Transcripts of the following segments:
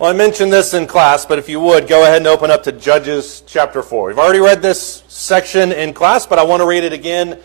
Well, I mentioned this in class, but if you would, go ahead and open up to Judges chapter 4. We've already read this section in class, but I want to read it again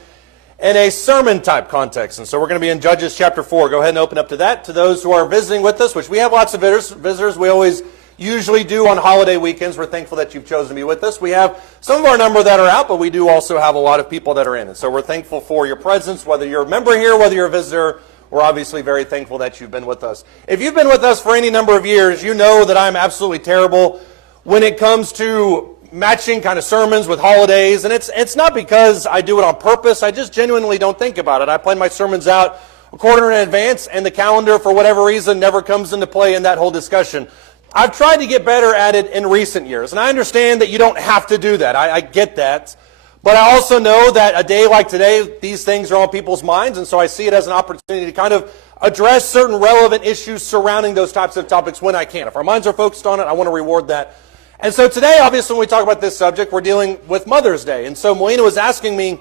in a sermon-type context. And so we're going to be in Judges chapter 4. Go ahead and open up to that. To those who are visiting with us, which we have lots of visitors, we always usually do on holiday weekends. We're thankful that you've chosen to be with us. We have some of our number that are out, but we do also have a lot of people that are in. And so we're thankful for your presence, whether you're a member here, whether you're a visitor. We're obviously very thankful that you've been with us. If you've been with us for any number of years, you know that I'm absolutely terrible when it comes to matching kind of sermons with holidays. And it's not because I do it on purpose. I just genuinely don't think about it. I plan my sermons out a quarter in advance, and the calendar, for whatever reason, never comes into play in that whole discussion. I've tried to get better at it in recent years. And I understand that you don't have to do that. I get that. But I also know that a day like today, these things are on people's minds, and so I see it as an opportunity to kind of address certain relevant issues surrounding those types of topics when I can. If our minds are focused on it, I want to reward that. And so today, obviously, when we talk about this subject, we're dealing with Mother's Day. And so Melina was asking me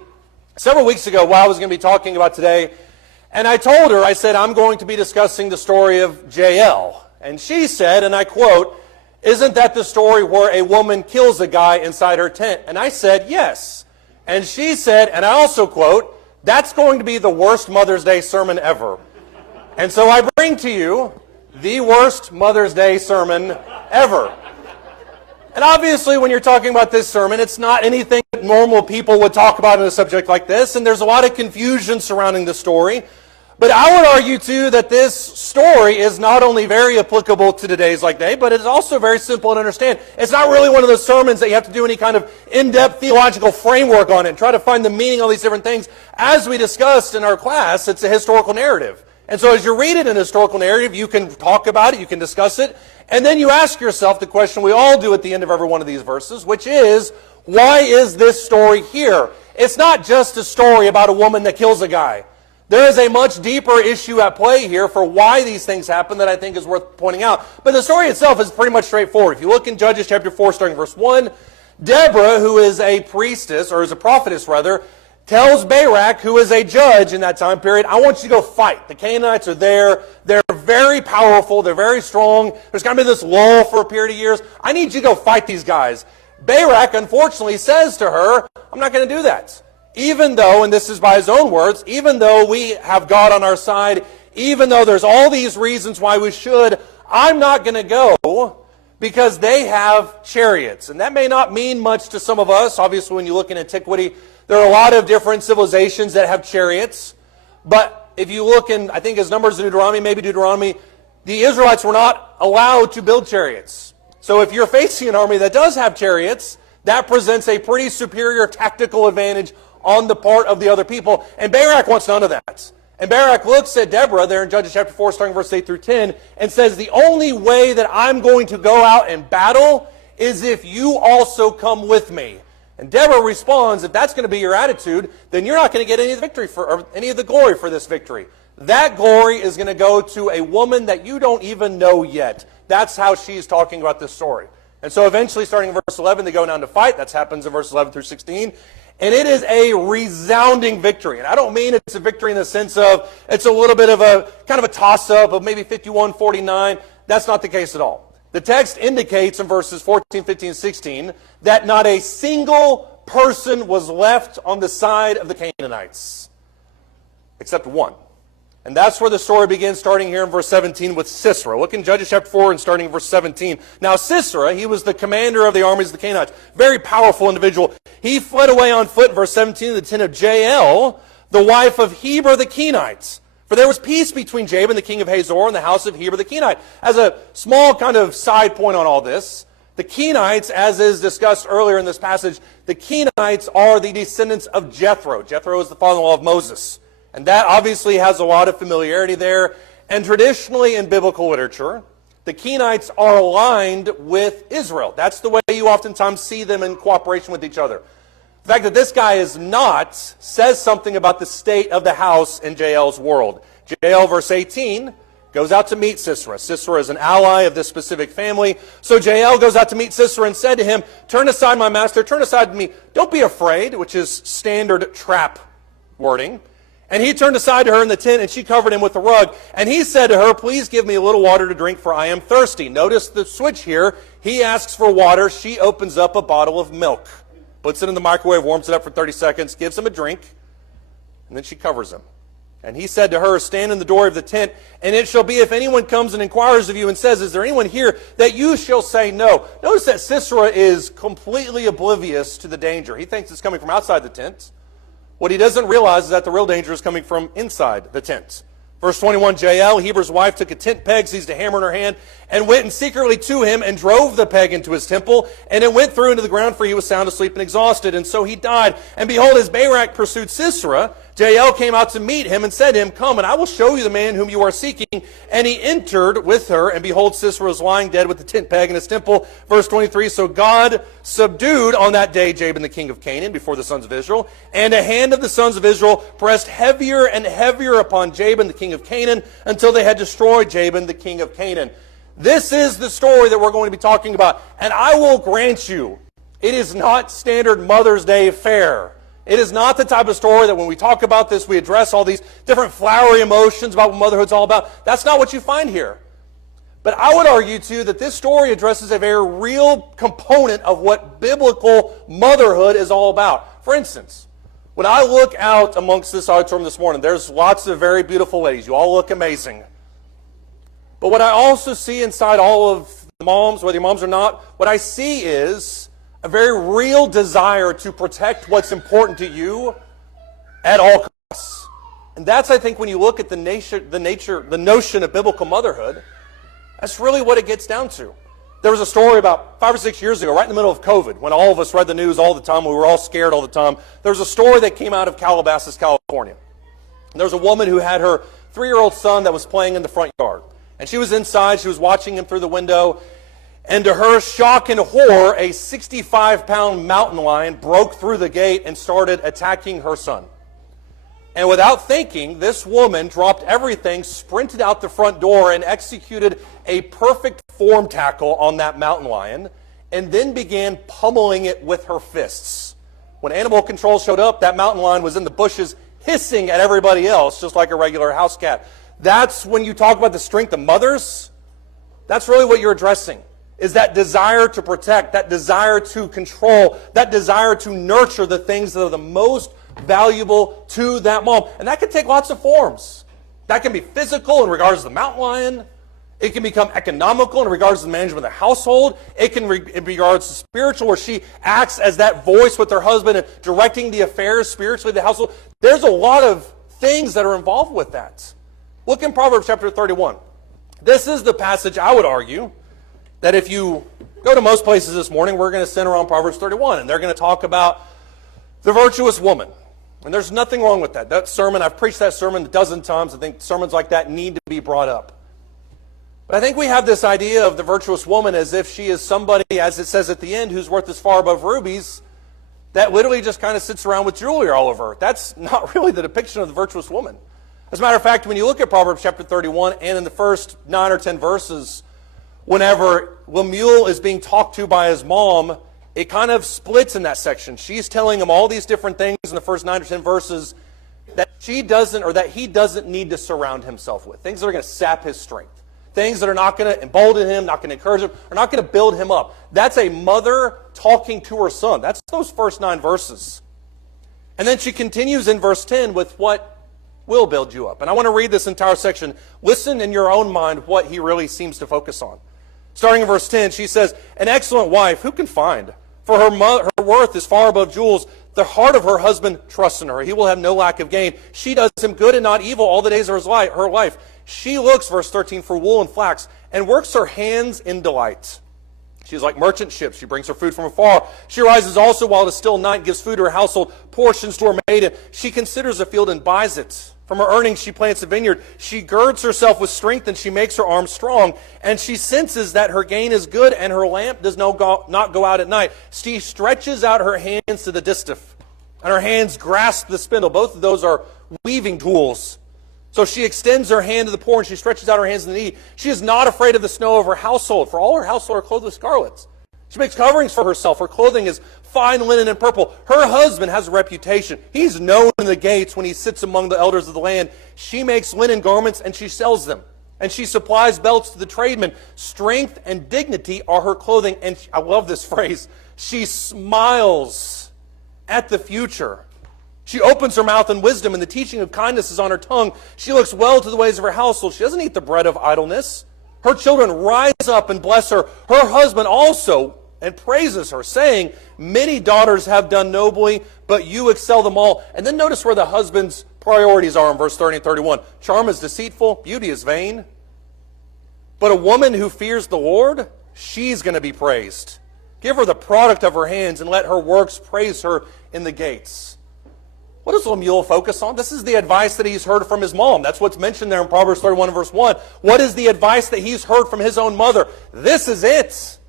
several weeks ago what I was going to be talking about today, and I told her, I said, I'm going to be discussing the story of Jael. And she said, and I quote, "Isn't that the story where a woman kills a guy inside her tent?" And I said, yes. And she said, and I also quote, "That's going to be the worst Mother's Day sermon ever." And so I bring to you the worst Mother's Day sermon ever. And obviously when you're talking about this sermon, it's not anything that normal people would talk about in a subject like this, and there's a lot of confusion surrounding the story. But I would argue, too, that this story is not only very applicable to today's like day, but it's also very simple to understand. It's not really one of those sermons that you have to do any kind of in-depth theological framework on it and try to find the meaning of all these different things. As we discussed in our class, it's a historical narrative. And so as you read it in a historical narrative, you can talk about it, you can discuss it, and then you ask yourself the question we all do at the end of every one of these verses, which is, why is this story here? It's not just a story about a woman that kills a guy. There is a much deeper issue at play here for why these things happen that I think is worth pointing out. But the story itself is pretty much straightforward. If you look in Judges chapter 4, starting verse 1, Deborah, who is a priestess, or is a prophetess rather, tells Barak, who is a judge in that time period, I want you to go fight. The Canaanites are there. They're very powerful. They're very strong. There's kind of been this lull for a period of years. I need you to go fight these guys. Barak, unfortunately, says to her, I'm not going to do that. Even though, and this is by his own words, even though we have God on our side, even though there's all these reasons why we should, I'm not going to go because they have chariots. And that may not mean much to some of us. Obviously, when you look in antiquity, there are a lot of different civilizations that have chariots. But if you look in, I think as Numbers of Deuteronomy, maybe Deuteronomy, the Israelites were not allowed to build chariots. So if you're facing an army that does have chariots, that presents a pretty superior tactical advantage on the part of the other people. And Barak wants none of that. And Barak looks at Deborah there in Judges chapter 4, starting verse 8 through 10, and says, the only way that I'm going to go out and battle is if you also come with me. And Deborah responds, if that's going to be your attitude, then you're not going to get any of the victory or any of the glory for this victory. That glory is going to go to a woman that you don't even know yet. That's how she's talking about this story. And so eventually, starting in verse 11, they go down to fight. That happens in verse 11 through 16. And it is a resounding victory. And I don't mean it's a victory in the sense of it's a little bit of a kind of a toss-up of maybe 51-49. That's not the case at all. The text indicates in verses 14, 15, 16 that not a single person was left on the side of the Canaanites, except one. And that's where the story begins, starting here in verse 17 with Sisera. Look in Judges chapter 4 and starting in verse 17. Now Sisera, he was the commander of the armies of the Canaanites. Very powerful individual. He fled away on foot, verse 17, to the tent of Jael, the wife of Heber the Kenite. For there was peace between Jabin, the king of Hazor, and the house of Heber the Kenite. As a small kind of side point on all this, the Kenites, as is discussed earlier in this passage, the Kenites are the descendants of Jethro. Jethro is the father-in-law of Moses. And that obviously has a lot of familiarity there. And traditionally in biblical literature, the Kenites are aligned with Israel. That's the way you oftentimes see them in cooperation with each other. The fact that this guy is not says something about the state of the house in Jael's world. Jael, verse 18, goes out to meet Sisera. Sisera is an ally of this specific family. So Jael goes out to meet Sisera and said to him, turn aside, my master, turn aside to me. Don't be afraid, which is standard trap wording. And he turned aside to her in the tent, and she covered him with a rug. And he said to her, please give me a little water to drink, for I am thirsty. Notice the switch here. He asks for water. She opens up a bottle of milk, puts it in the microwave, warms it up for 30 seconds, gives him a drink, and then she covers him. And he said to her, stand in the door of the tent, and it shall be if anyone comes and inquires of you and says, is there anyone here, that you shall say no. Notice that Sisera is completely oblivious to the danger. He thinks it's coming from outside the tent. What he doesn't realize is that the real danger is coming from inside the tent. Verse 21, Jael, Heber's wife, took a tent peg, seized a hammer in her hand, and went in secretly to him and drove the peg into his temple. And it went through into the ground, for he was sound asleep and exhausted. And so he died. And behold, as Barak pursued Sisera, Jael came out to meet him and said to him, come, and I will show you the man whom you are seeking. And he entered with her, and behold, Sisera was lying dead with the tent peg in his temple. Verse 23, so God subdued on that day Jabin the king of Canaan before the sons of Israel. And the hand of the sons of Israel pressed heavier and heavier upon Jabin the king of Canaan, until they had destroyed Jabin the king of Canaan. This is the story that we're going to be talking about. And I will grant you, it is not standard Mother's Day fare. It is not the type of story that when we talk about this, we address all these different flowery emotions about what motherhood's all about. That's not what you find here. But I would argue, too, that this story addresses a very real component of what biblical motherhood is all about. For instance, when I look out amongst this auditorium this morning, there's lots of very beautiful ladies. You all look amazing. But what I also see inside all of the moms, whether you're moms or not, what I see is a very real desire to protect what's important to you at all costs. And that's, I think, when you look at the notion of biblical motherhood, that's really what it gets down to. There was a story about 5 or 6 years ago, right in the middle of COVID, when all of us read the news all the time, we were all scared all the time. There was a story that came out of Calabasas, California. And there was a woman who had her 3-year-old son that was playing in the front yard. And she was inside, she was watching him through the window, and to her shock and horror, a 65-pound mountain lion broke through the gate and started attacking her son. And without thinking, this woman dropped everything, sprinted out the front door, and executed a perfect form tackle on that mountain lion, and then began pummeling it with her fists. When animal control showed up, that mountain lion was in the bushes hissing at everybody else, just like a regular house cat. That's when you talk about the strength of mothers. That's really what you're addressing, is that desire to protect, that desire to control, that desire to nurture the things that are the most valuable to that mom. And that can take lots of forms. That can be physical in regards to the mountain lion. It can become economical in regards to the management of the household. It can in regards to spiritual, where she acts as that voice with her husband and directing the affairs spiritually of the household. There's a lot of things that are involved with that. Look in Proverbs chapter 31. This is the passage, I would argue, that if you go to most places this morning, we're going to center on Proverbs 31, and they're going to talk about the virtuous woman. And there's nothing wrong with that. That sermon, I've preached that sermon a dozen times. I think sermons like that need to be brought up. But I think we have this idea of the virtuous woman as if she is somebody, as it says at the end, whose worth is far above rubies, that literally just kind of sits around with jewelry all over her. That's not really the depiction of the virtuous woman. As a matter of fact, when you look at Proverbs chapter 31, and in the first 9 or 10 verses, whenever Lemuel is being talked to by his mom, it kind of splits in that section. She's telling him all these different things in the first 9 or 10 verses that she doesn't, or that he doesn't need to surround himself with. Things that are going to sap his strength. Things that are not going to embolden him, not going to encourage him, are not going to build him up. That's a mother talking to her son. That's those first 9 verses. And then she continues in verse 10 with what will build you up. And I want to read this entire section. Listen in your own mind what he really seems to focus on. Starting in verse 10, she says, an excellent wife, who can find? For her worth is far above jewels. The heart of her husband trusts in her. He will have no lack of gain. She does him good and not evil all the days of her life. She looks, verse 13, for wool and flax, and works her hands in delight. She is like merchant ships. She brings her food from afar. She rises also while it is still night, gives food to her household, portions to her maid. She considers a field and buys it. From her earnings she plants a vineyard. She girds herself with strength, and she makes her arms strong. And she senses that her gain is good, and her lamp does not go out at night. She stretches out her hands to the distaff, and her hands grasp the spindle. Both of those are weaving tools. So she extends her hand to the poor, and she stretches out her hands to the needy. She is not afraid of the snow of her household, for all her household are clothed with scarlets. She makes coverings for herself. Her clothing is fine linen and purple. Her husband has a reputation. He's known in the gates when he sits among the elders of the land. She makes linen garments and she sells them. And she supplies belts to the tradesmen. Strength and dignity are her clothing. And I love this phrase. She smiles at the future. She opens her mouth in wisdom, and the teaching of kindness is on her tongue. She looks well to the ways of her household. She doesn't eat the bread of idleness. Her children rise up and bless her. Her husband also and praises her, saying, many daughters have done nobly, but you excel them all. And then notice where the husband's priorities are in verse 30 and 31. Charm is deceitful, beauty is vain. But a woman who fears the Lord, she's going to be praised. Give her the product of her hands and let her works praise her in the gates. What does Lemuel focus on? This is the advice that he's heard from his mom. That's what's mentioned there in Proverbs 31 and verse 1. What is the advice that he's heard from his own mother? This is it.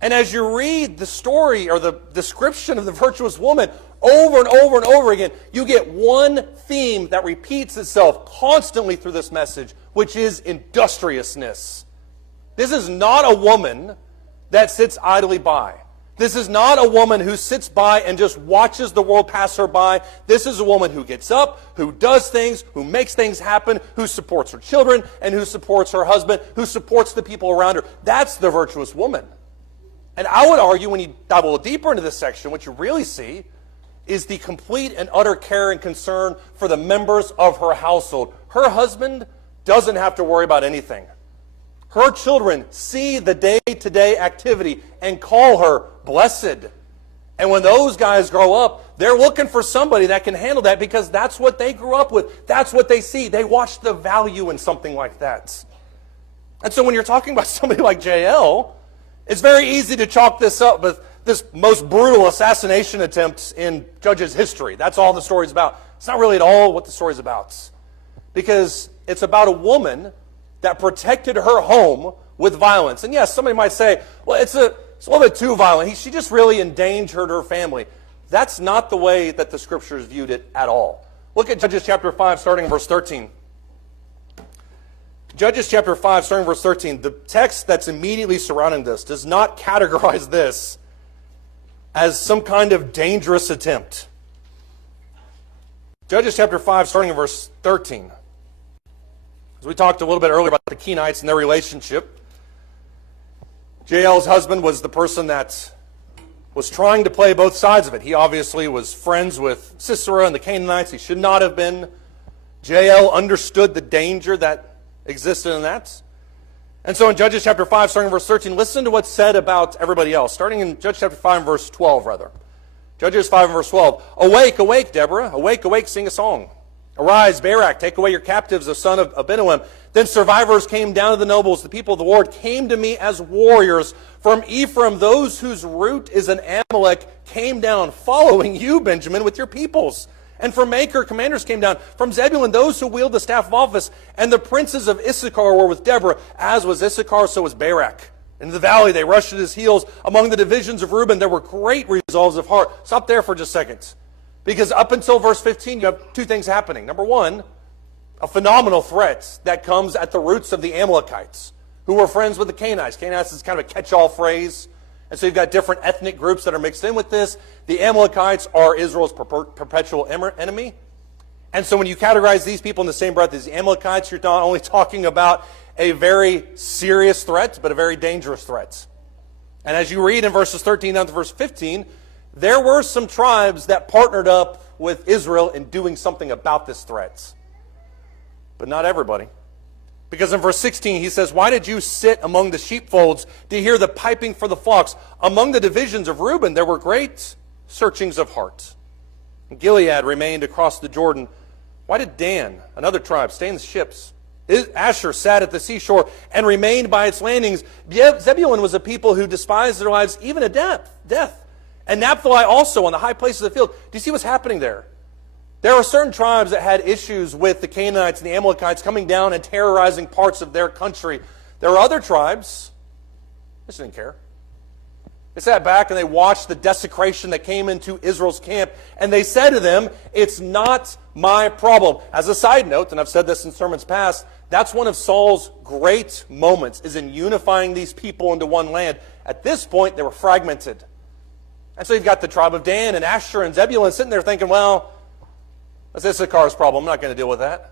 And as you read the story or the description of the virtuous woman over and over and over again, you get one theme that repeats itself constantly through this message, which is industriousness. This is not a woman that sits idly by. This is not a woman who sits by and just watches the world pass her by. This is a woman who gets up, who does things, who makes things happen, who supports her children, and who supports her husband, who supports the people around her. That's the virtuous woman. And I would argue when you dive a little deeper into this section, what you really see is the complete and utter care and concern for the members of her household. Her husband doesn't have to worry about anything. Her children see the day-to-day activity and call her blessed. And when those guys grow up, they're looking for somebody that can handle that because that's what they grew up with. That's what they see. They watch the value in something like that. And so when you're talking about somebody like Jael, it's very easy to chalk this up with this most brutal assassination attempt in Judges history. That's all the story's about. It's not really at all what the story's about. Because it's about a woman that protected her home with violence. And yes, somebody might say, well, it's a little bit too violent. She just really endangered her family. That's not the way that the Scriptures viewed it at all. Look at Judges chapter 5, starting in verse 13. Judges chapter 5, starting in verse 13. The text that's immediately surrounding this does not categorize this as some kind of dangerous attempt. Judges chapter 5, starting in verse 13. As we talked a little bit earlier about the Kenites and their relationship, Jael's husband was the person that was trying to play both sides of it. He obviously was friends with Sisera and the Canaanites. He should not have been. Jael understood the danger that existed in that. And so in Judges chapter 5, starting in verse 13, listen to what's said about everybody else. Starting in Judges chapter 5, verse 12, rather. Judges 5, verse 12. Awake, awake, Deborah. Awake, awake, sing a song. Arise, Barak, take away your captives, the son of Abinoam. Then survivors came down to the nobles. The people of the Lord came to me as warriors. From Ephraim, those whose root is an Amalek came down, following you, Benjamin, with your peoples. And from Machir, commanders came down. From Zebulun, those who wield the staff of office. And the princes of Issachar were with Deborah. As was Issachar, so was Barak. In the valley, they rushed at his heels. Among the divisions of Reuben, there were great resolves of heart. Stop there for just a second. Because up until verse 15, you have two things happening. Number one, a phenomenal threat that comes at the roots of the Amalekites, who were friends with the Canaanites. Canaanites is kind of a catch-all phrase. And so you've got different ethnic groups that are mixed in with this. The Amalekites are Israel's perpetual enemy. And so when you categorize these people in the same breath as the Amalekites, you're not only talking about a very serious threat, but a very dangerous threat. And as you read in verses 13 down to verse 15, there were some tribes that partnered up with Israel in doing something about this threat. But not everybody. Because in verse 16 he says, why did you sit among the sheepfolds to hear the piping for the flocks? Among the divisions of Reuben there were great searchings of heart. And Gilead remained across the Jordan. Why did Dan, another tribe, stay in the ships? Asher sat at the seashore and remained by its landings. Zebulun was a people who despised their lives even to death. And Naphtali also on the high places of the field. Do you see what's happening there? There are certain tribes that had issues with the Canaanites and the Amalekites coming down and terrorizing parts of their country. There are other tribes that just didn't care. They sat back and they watched the desecration that came into Israel's camp. And they said to them, it's not my problem. As a side note, and I've said this in sermons past, that's one of Saul's great moments, is in unifying these people into one land. At this point, they were fragmented. And so you've got the tribe of Dan and Asher and Zebulun sitting there thinking, well, that's Issachar's problem. I'm not going to deal with that.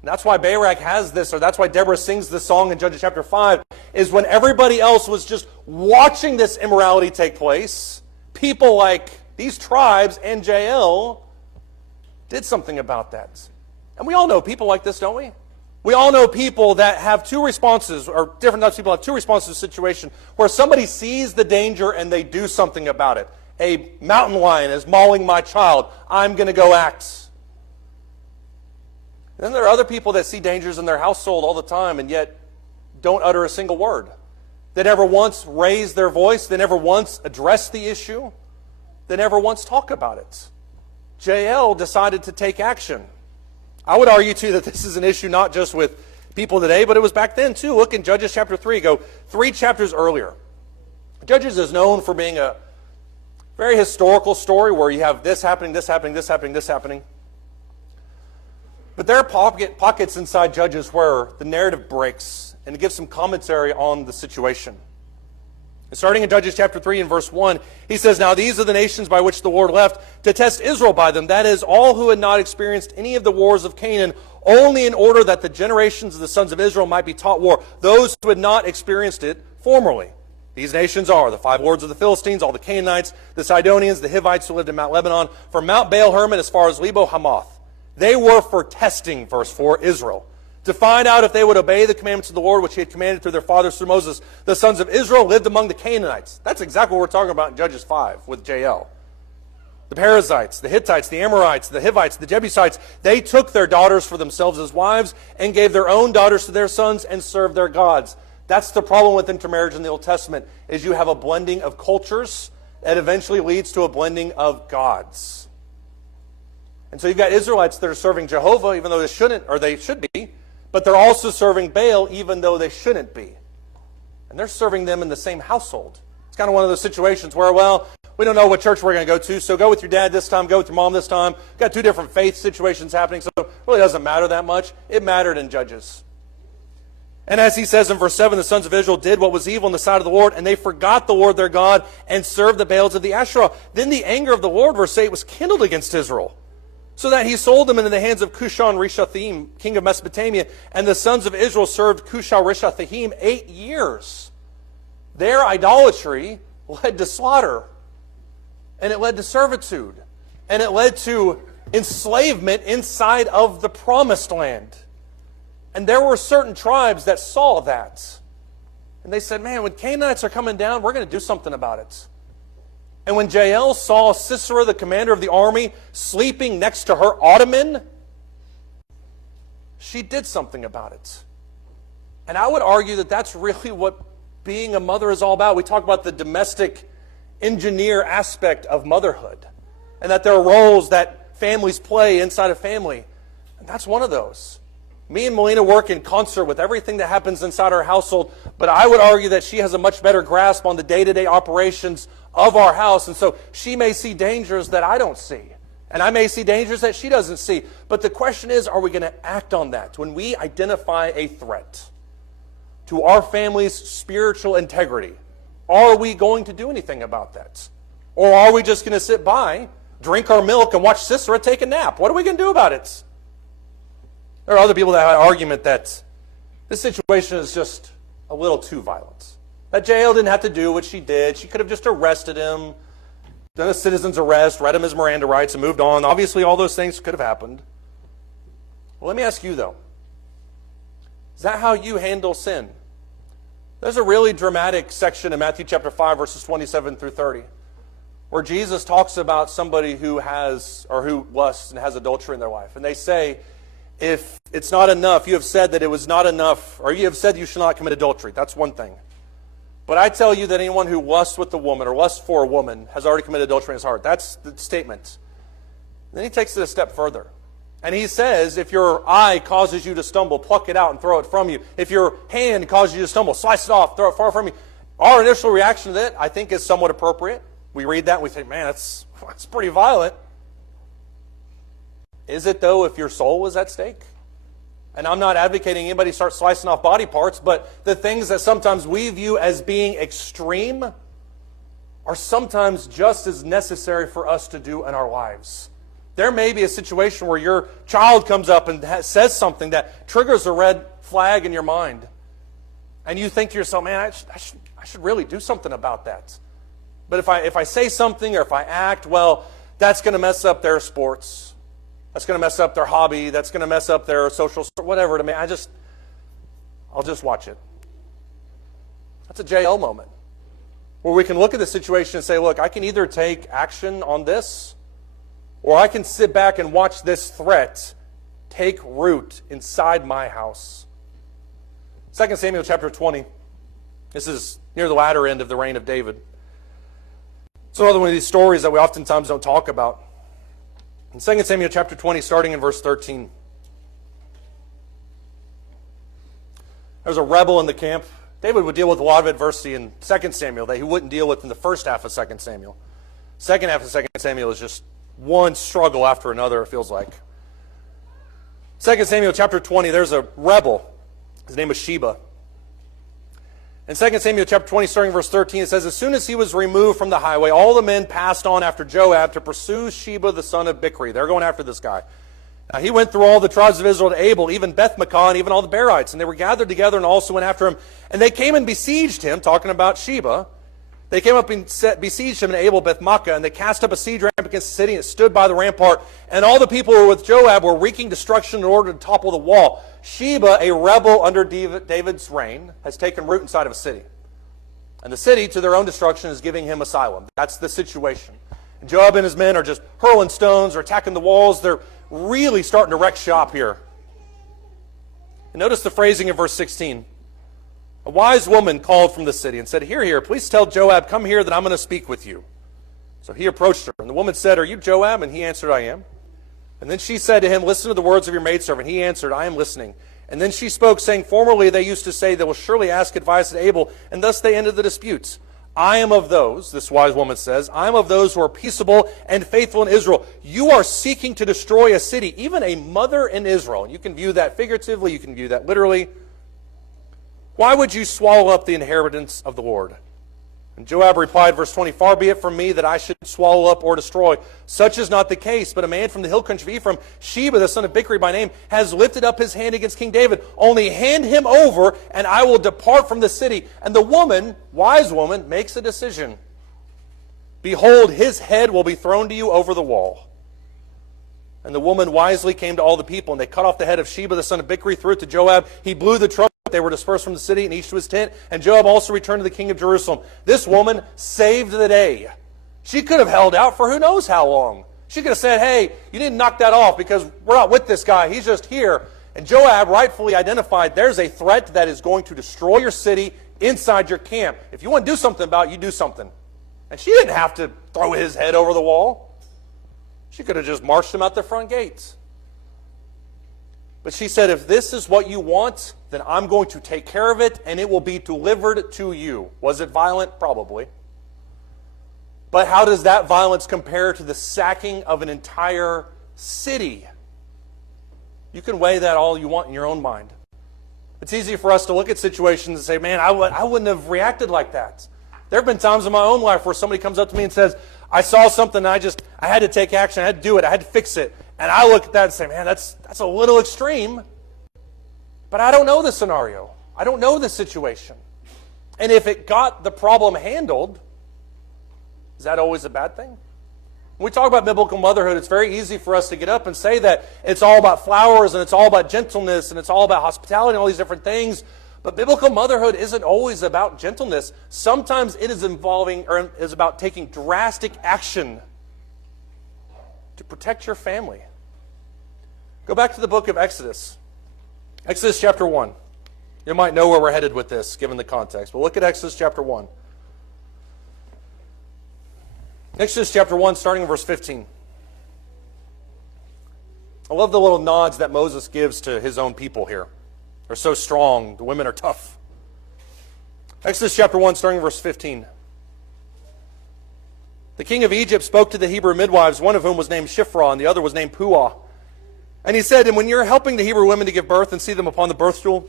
And that's why Barak has this, or that's why Deborah sings this song in Judges chapter 5, is when everybody else was just watching this immorality take place, people like these tribes and Jael did something about that. And we all know people like this, don't we? We all know people that have two responses, or different types of people have two responses to a situation where somebody sees the danger and they do something about it. A mountain lion is mauling my child. I'm going to go act. And then there are other people that see dangers in their household all the time and yet don't utter a single word. They never once raise their voice. They never once address the issue. They never once talk about it. Jael decided to take action. I would argue, too, that this is an issue not just with people today, but it was back then, too. Look in Judges chapter 3. Go 3 chapters earlier. Judges is known for being a very historical story where you have this happening, this happening, this happening, this happening. But there are pockets inside Judges where the narrative breaks and it gives some commentary on the situation. And starting in Judges chapter 3 and verse 1, he says, "Now these are the nations by which the Lord left to test Israel by them, that is, all who had not experienced any of the wars of Canaan, only in order that the generations of the sons of Israel might be taught war, those who had not experienced it formerly. These nations are the 5 lords of the Philistines, all the Canaanites, the Sidonians, the Hivites who lived in Mount Lebanon, from Mount Baal Hermon as far as Lebo Hamath. They were for testing," verse 4, "Israel, to find out if they would obey the commandments of the Lord, which he had commanded through their fathers through Moses. The sons of Israel lived among the Canaanites." That's exactly what we're talking about in Judges 5 with Jael. "The Perizzites, the Hittites, the Amorites, the Hivites, the Jebusites, they took their daughters for themselves as wives and gave their own daughters to their sons and served their gods." That's the problem with intermarriage in the Old Testament, is you have a blending of cultures that eventually leads to a blending of gods. And so you've got Israelites that are serving Jehovah, even though they shouldn't, or they should be, but they're also serving Baal, even though they shouldn't be. And they're serving them in the same household. It's kind of one of those situations where, well, we don't know what church we're going to go to, so go with your dad this time, go with your mom this time. We've got 2 different faith situations happening, so it really doesn't matter that much. It mattered in Judges. And as he says in verse 7, "The sons of Israel did what was evil in the sight of the Lord, and they forgot the Lord their God and served the Baals of the Asherah. Then the anger of the Lord," verse 8, "was kindled against Israel, so that he sold them into the hands of Cushan-Rishathaim, king of Mesopotamia, and the sons of Israel served Cushan-Rishathaim 8 years. Their idolatry led to slaughter, and it led to servitude, and it led to enslavement inside of the promised land. And there were certain tribes that saw that, and they said, man, when Canaanites are coming down, we're going to do something about it. And when Jael saw Sisera, the commander of the army, sleeping next to her ottoman, she did something about it. And I would argue that that's really what being a mother is all about. We talk about the domestic engineer aspect of motherhood, and that there are roles that families play inside a family. And that's one of those. Me and Melina work in concert with everything that happens inside our household, but I would argue that she has a much better grasp on the day-to-day operations of our house, and so she may see dangers that I don't see, and I may see dangers that she doesn't see. But the question is, are we going to act on that? When we identify a threat to our family's spiritual integrity, are we going to do anything about that? Or are we just going to sit by, drink our milk, and watch Sisera take a nap? What are we going to do about it? There are other people that have an argument that this situation is just a little too violent. That Jael didn't have to do what she did. She could have just arrested him, done a citizen's arrest, read him his Miranda rights, and moved on. Obviously, all those things could have happened. Well, let me ask you, though. Is that how you handle sin? There's a really dramatic section in Matthew chapter 5, verses 27 through 30, where Jesus talks about somebody who has, or who lusts and has adultery in their life. And they say, if it's not enough, you have said that it was not enough, or you have said you shall not commit adultery. That's one thing. But I tell you that anyone who lusts with a woman or lusts for a woman has already committed adultery in his heart. That's the statement. Then he takes it a step further. And he says, if your eye causes you to stumble, pluck it out and throw it from you. If your hand causes you to stumble, slice it off, throw it far from you. Our initial reaction to that, I think, is somewhat appropriate. We read that and we think, man, that's pretty violent. Is it, though, if your soul is at stake? And I'm not advocating anybody start slicing off body parts, but the things that sometimes we view as being extreme are sometimes just as necessary for us to do in our lives. There may be a situation where your child comes up and says something that triggers a red flag in your mind. And you think to yourself, man, I should really do something about that. But if I say something or if I act, well, that's going to mess up their sports. That's going to mess up their hobby. That's going to mess up their social, whatever. To me, I'll just watch it. That's a Jael moment, where we can look at the situation and say, look, I can either take action on this, or I can sit back and watch this threat take root inside my house. 2 Samuel chapter 20. This is near the latter end of the reign of David. It's another one of these stories that we oftentimes don't talk about. In 2 Samuel chapter 20, starting in verse 13. There's a rebel in the camp. David would deal with a lot of adversity in 2 Samuel that he wouldn't deal with in the first half of 2 Samuel. Second half of 2 Samuel is just one struggle after another, it feels like. 2 Samuel chapter 20, there's a rebel. His name is Sheba. In 2 Samuel chapter 20, starting in verse 13, it says, as soon as he was removed from the highway, all the men passed on after Joab to pursue Sheba the son of Bichri. They're going after this guy. Now, he went through all the tribes of Israel to Abel, even Beth-Maachah, and even all the Berites. And they were gathered together and also went after him. And they came and besieged him, talking about Sheba. They came up and besieged him in Abel Beth-Maachah, and they cast up a siege ramp against the city, and it stood by the rampart. And all the people who were with Joab were wreaking destruction in order to topple the wall. Sheba, a rebel under David's reign, has taken root inside of a city. And the city, to their own destruction, is giving him asylum. That's the situation. And Joab and his men are just hurling stones or attacking the walls. They're really starting to wreck shop here. And notice the phrasing in verse 16. A wise woman called from the city and said, here, please tell Joab, come here that I'm going to speak with you. So he approached her. And the woman said, are you Joab? And he answered, I am. And then she said to him, listen to the words of your maidservant. He answered, I am listening. And then she spoke, saying, formerly they used to say, they will surely ask advice at Abel, and thus they ended the disputes. I am of those, this wise woman says, I am of those who are peaceable and faithful in Israel. You are seeking to destroy a city, even a mother in Israel. And you can view that figuratively, you can view that literally. Why would you swallow up the inheritance of the Lord? And Joab replied, verse 20, far be it from me that I should swallow up or destroy. Such is not the case, but a man from the hill country of Ephraim, Sheba, the son of Bichri by name, has lifted up his hand against King David. Only hand him over, and I will depart from the city. And the woman, wise woman, makes a decision. Behold, his head will be thrown to you over the wall. And the woman wisely came to all the people, and they cut off the head of Sheba, the son of Bichri, threw it to Joab. He blew the trumpet. They were dispersed from the city and each to his tent. And Joab also returned to the king of Jerusalem. This woman saved the day. She could have held out for who knows how long. She could have said, hey, you didn't knock that off because we're not with this guy. He's just here. And Joab rightfully identified there's a threat that is going to destroy your city inside your camp. If you want to do something about it, you do something. And she didn't have to throw his head over the wall. She could have just marched him out the front gates. But she said, if this is what you want, then I'm going to take care of it, and it will be delivered to you. Was it violent? Probably. But how does that violence compare to the sacking of an entire city? You can weigh that all you want in your own mind. It's easy for us to look at situations and say, man, I wouldn't have reacted like that. There have been times in my own life where somebody comes up to me and says, I saw something and I had to take action, I had to do it, I had to fix it. And I look at that and say, man, that's a little extreme. But I don't know the scenario. I don't know the situation. And if it got the problem handled, is that always a bad thing? When we talk about biblical motherhood, it's very easy for us to get up and say that it's all about flowers and it's all about gentleness and it's all about hospitality and all these different things. But biblical motherhood isn't always about gentleness. Sometimes it is involving or is about taking drastic action to protect your family. Go back to the book of Exodus. Exodus chapter 1. You might know where we're headed with this, given the context. But look at Exodus chapter 1. Exodus chapter 1, starting in verse 15. I love the little nods that Moses gives to his own people here. They're so strong. The women are tough. Exodus chapter 1, starting in verse 15. The king of Egypt spoke to the Hebrew midwives, one of whom was named Shiphrah, and the other was named Puah. And he said, and when you're helping the Hebrew women to give birth and see them upon the birth stool,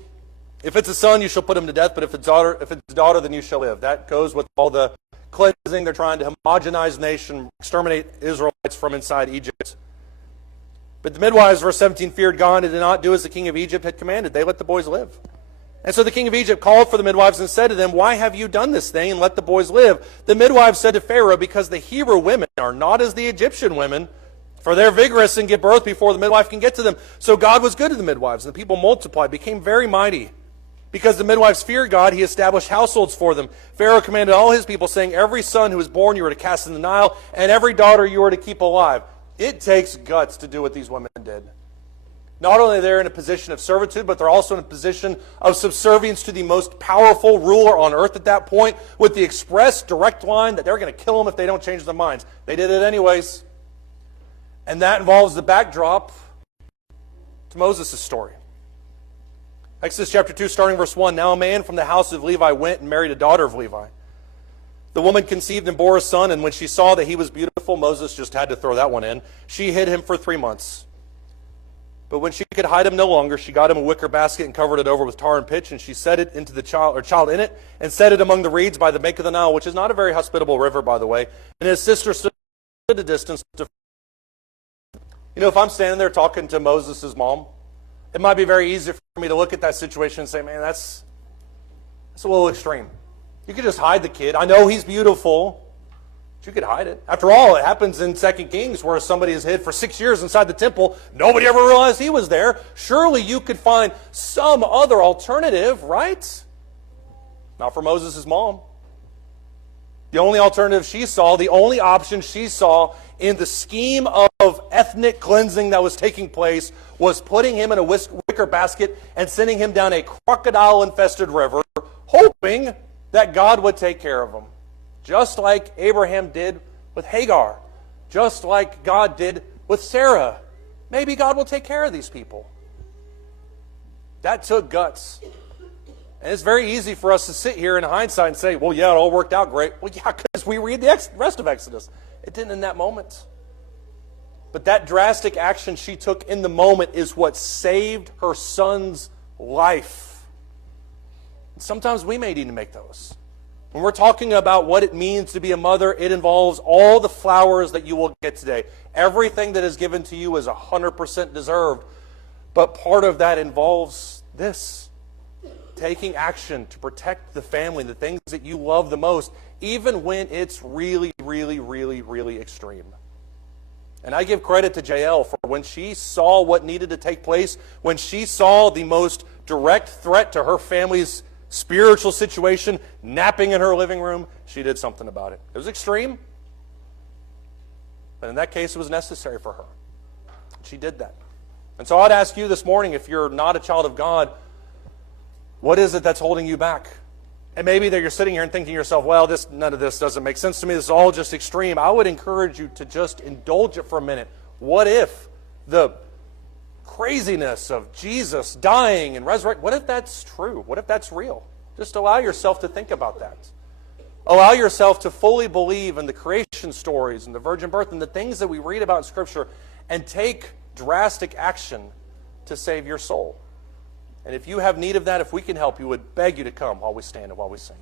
if it's a son, you shall put him to death, but if it's a daughter, then you shall live. That goes with all the cleansing. They're trying to homogenize the nation, exterminate Israelites from inside Egypt. But the midwives, verse 17, feared God and did not do as the king of Egypt had commanded. They let the boys live. And so the king of Egypt called for the midwives and said to them, why have you done this thing and let the boys live? The midwives said to Pharaoh, because the Hebrew women are not as the Egyptian women, for they're vigorous and give birth before the midwife can get to them. So God was good to the midwives, and the people multiplied, became very mighty. Because the midwives feared God, he established households for them. Pharaoh commanded all his people, saying, every son who is born you are to cast in the Nile, and every daughter you are to keep alive. It takes guts to do what these women did. Not only are they in a position of servitude, but they're also in a position of subservience to the most powerful ruler on earth at that point, with the express direct line that they're going to kill them if they don't change their minds. They did it anyways. And that involves the backdrop to Moses' story. Exodus chapter 2, starting verse 1. Now a man from the house of Levi went and married a daughter of Levi. The woman conceived and bore a son, and when she saw that he was beautiful, Moses just had to throw that one in. She hid him for 3 months. But when she could hide him no longer, she got him a wicker basket and covered it over with tar and pitch, and she set it into the child in it, and set it among the reeds by the bank of the Nile, which is not a very hospitable river, by the way. And his sister stood at a distance. If I'm standing there talking to Moses' mom, it might be very easy for me to look at that situation and say, man, that's a little extreme. You could just hide the kid. I know he's beautiful, but you could hide it. After all, it happens in 2 Kings where somebody is hid for 6 years inside the temple. Nobody ever realized he was there. Surely you could find some other alternative, right? Not for Moses' mom. The only alternative she saw, the only option she saw in the scheme of ethnic cleansing that was taking place was putting him in a wicker basket and sending him down a crocodile-infested river, hoping that God would take care of him. Just like Abraham did with Hagar. Just like God did with Sarah. Maybe God will take care of these people. That took guts. And it's very easy for us to sit here in hindsight and say, well, yeah, it all worked out great. Well, yeah, because we read the rest of Exodus. It didn't in that moment. But that drastic action she took in the moment is what saved her son's life. And sometimes we may need to make those. When we're talking about what it means to be a mother, it involves all the flowers that you will get today. Everything that is given to you is 100% deserved. But part of that involves this. Taking action to protect the family, the things that you love the most, even when it's really, really, really, really extreme. And I give credit to Jael for when she saw what needed to take place, when she saw the most direct threat to her family's spiritual situation napping in her living room, she did something about it. It was extreme, but in that case it was necessary for her. She did that. And so I'd ask you this morning, if you're not a child of God, what is it that's holding you back? And maybe that you're sitting here and thinking to yourself, well, none of this doesn't make sense to me. This is all just extreme. I would encourage you to just indulge it for a minute. What if the craziness of Jesus dying and resurrecting, what if that's true? What if that's real? Just allow yourself to think about that. Allow yourself to fully believe in the creation stories and the virgin birth and the things that we read about in Scripture, and take drastic action to save your soul. And if you have need of that, if we can help you, would beg you to come while we stand and while we sing.